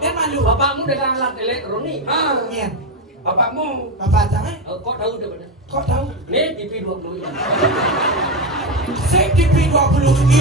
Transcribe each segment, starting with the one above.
Dan malu. Bapakmu dengan alat elektronik. Iya. Bapakmu. Bapak jangan. Kok tahu udah benar? Kok tahu? Nih TV 20 ini. CTV 20 ini.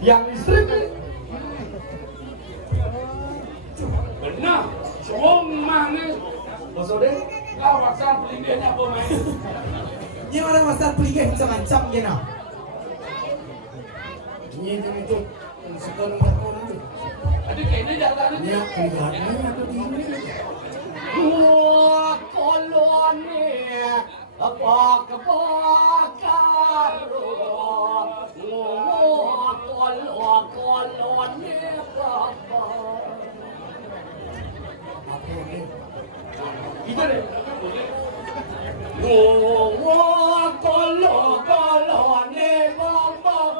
Yang listrik benar, semua mana maksudnya kawasan pelindungnya pemain. Ini orang kawasan pelindung macam-macam gini. Ini itu sekolah orang itu. Ada kayaknya jalan Ini kelihatannya atau di ini? Wah, kolonnya apa kebakar? Kolonnya apa? Gitu deh. Wah, kolonnya bambang.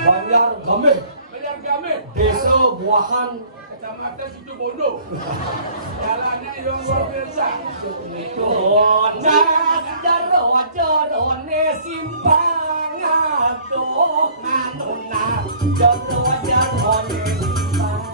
Banjar Game. Desa Buahan, Kecamatan Situ Bondo. Jalannya yang luar biasa. Jarone simpang aduh nganuna jarone simpang.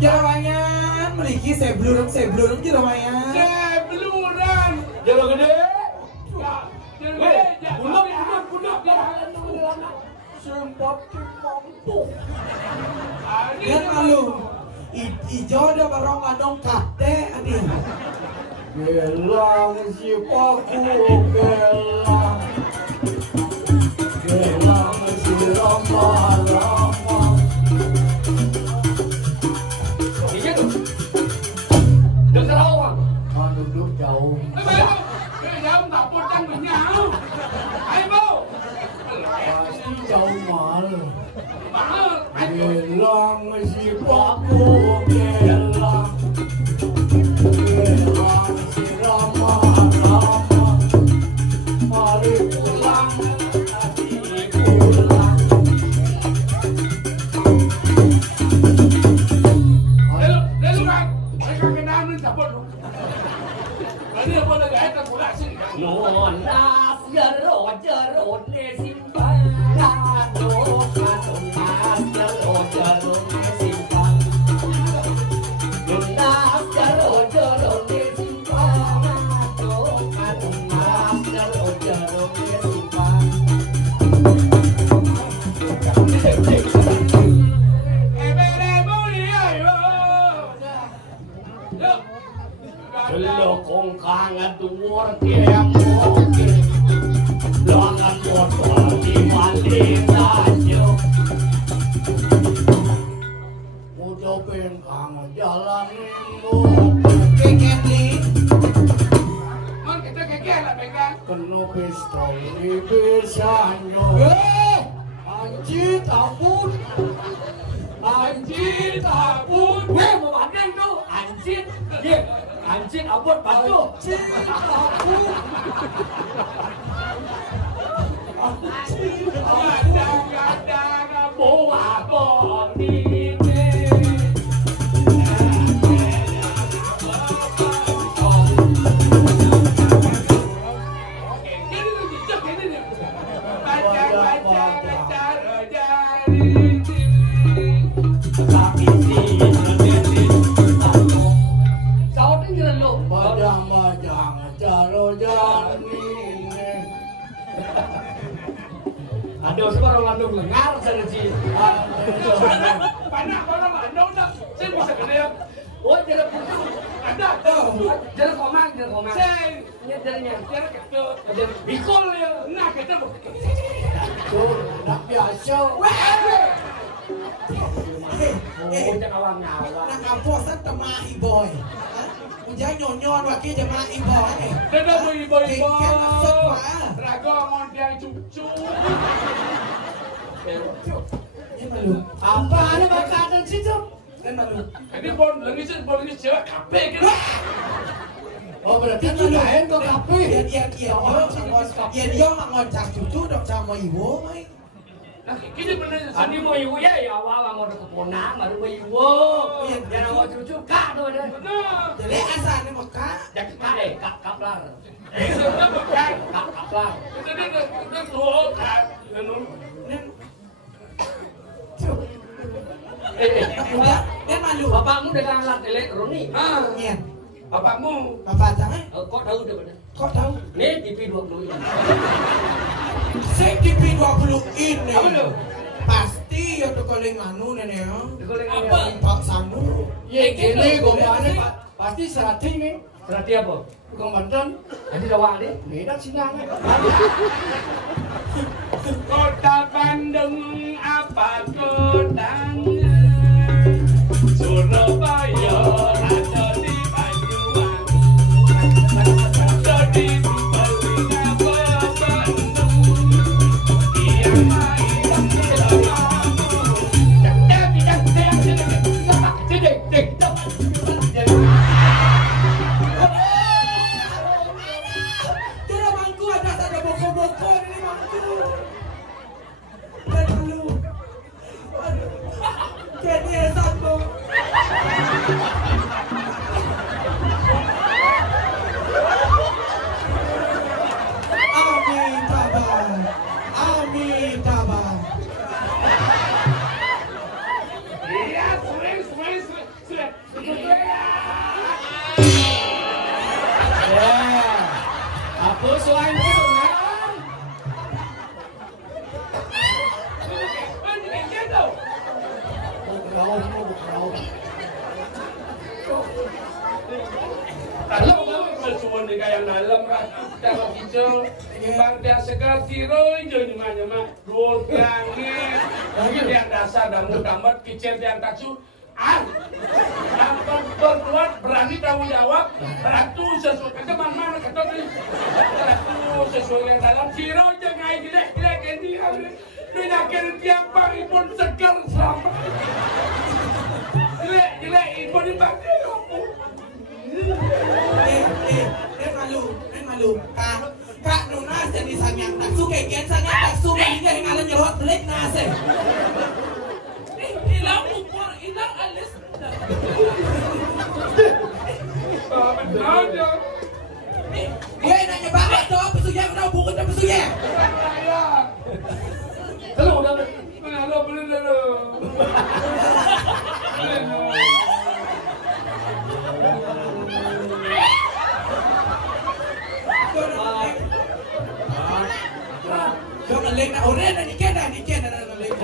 Jerawangan memiliki sebelum jerawangan. Sebluran. Jero gede. Budak Sempat mampu. Lihat malu. Ijo ada barang adong kate adi. Gelang si paku gelang. Gelang si lama-lama. Iya tuh. Dengar awang. Duduk jauh. jauh nggak potong menyau. Ayo bu. Pasti jauh mahal. Mahal. Gelang si paku gelang. Gelang si lama-lama. Mari pulang, hati pulang. Lalu kan, mereka kenal ni tak boleh. Ini apa lagi? Kita pula sini. Nonas jero ne simpan. Nonas jero ne simpan. Nonas jero ne simpan. Nonas jero ne simpan. Lo kong kangen tuwar kemoke. Langan motor di Malinajo. Udah pengen jalan lu. Keketli. Mana kena pistol bisanyo. Anjir takut. Anjir takut. Weh, mau makan tuh, anjir. Ye, anjir abot batu. Anjir takut. Kadang-kadang bawa bodi. Badang-badang caro jani. Aduh, sekarang landung lengar sana sih. Panak orang landung dah. Saya bisa kedean. Oh, jalan putu. Ada. Jalan komang. Saya Ini jalannya. jalan kecil. Jalan bikol ya. Nah kita Tuh, tak biasa. Bocah awang-awang. Nang kamposan temahi boy. Ujang nyon-nyon wakil jemaah boy. Dada ibu-ibu. Kek maksud mah. Rago mondiang cucu. Ini malu. Apa ada makanan situ? Ini malu. Ini bon lagi cewek kape kan. Oh berarti kirain kok kape. Iya dia ngocak cucu dok sama ibu, mai. Nah, kini bener Ani mau ibu ya, awal mau keponang, baru mau ibu. Jangan mau cucu kak tuh ada. bener. Jadi asalnya Mekah. Jangan kak kak kaplar. Itu bukan. Kak kaplar. Itu tuh kan. Dia malu. Bapakmu dagang alat elektronik. Ah, Iya. bapakmu. Bapak jangan. Kok tahu udah bener? Kok tahu? Nih TV 20 ini. Saya TV 20 ini. Apa lu? Pasti ya tuh koling anu nenek ya. Apa? Pak Sanu. Ya gini gombane pasti serati nih. Berarti apa? Tukang Banten. Nanti dawang deh. Beda sinangan. Kota Bandung apa kotanya? Surabaya ada di Banyuwangi. Ada di Bali apa Bandung? Dia main bersamamu. Tidak mangku ada boko-boko ini mangku. Dan malu. Aduh. Jadi satu. Amitabha. Amitabha. Iya, sering. Aku selain itu kan. Kalau kamu cuma di kayak dalam kalau hijau, bang dia segar tiroy jadi mana dua langit, mungkin yang dasar dan mudah kicet yang taksu. Apa berbuat berani tanggung jawab, ratu sesuai ke mana kata ni, ratu sesuai yang dalam tiroy jangan gilek ini, tidak kira tiap pagi pun segar selamat. Gilek ibu di bagi malu. Kak Nuna jadi sanyang taksu keken sanyang taksu ini yang ngalah nyelot belik nase. hilang ukur, hilang alis. Benar. Gue nanya banget tuh pesugihan udah buku dan pesugihan. Kalau udah Mana lo beli dulu. Jangan lek nak orang ni kena lek.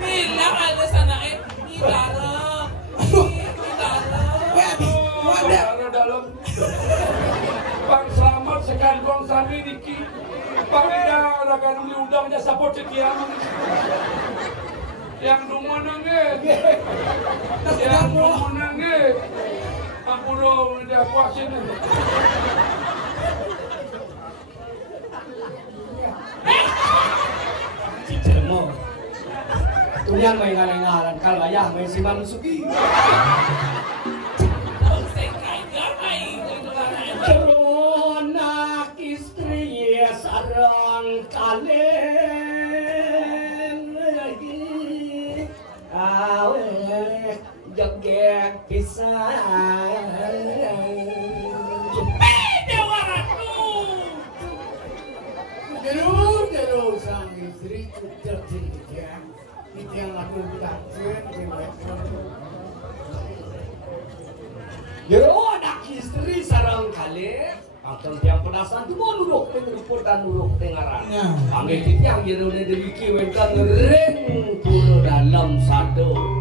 Bilang ada sana di dalam. Dalam. Bang Selamat sekarang Bang Sami Diki. Bang Ida raga diundang dia support sekian. Yang rumah nangge. Yang rumah nangge. Pangkudo dia puasin. Cicermo. Tunyan may ngalingalan kalaya may si Mansugi. Jeron anak istri sarang kalen awek jogek pisan Jero sang istri cerita itu yang aku takut Jero anak istri sarang kalen atau tiang penasaran tu mau duduk dan duduk dengaran. Ambil tiang jero ne demi kiwen kan reng turun dalam satu.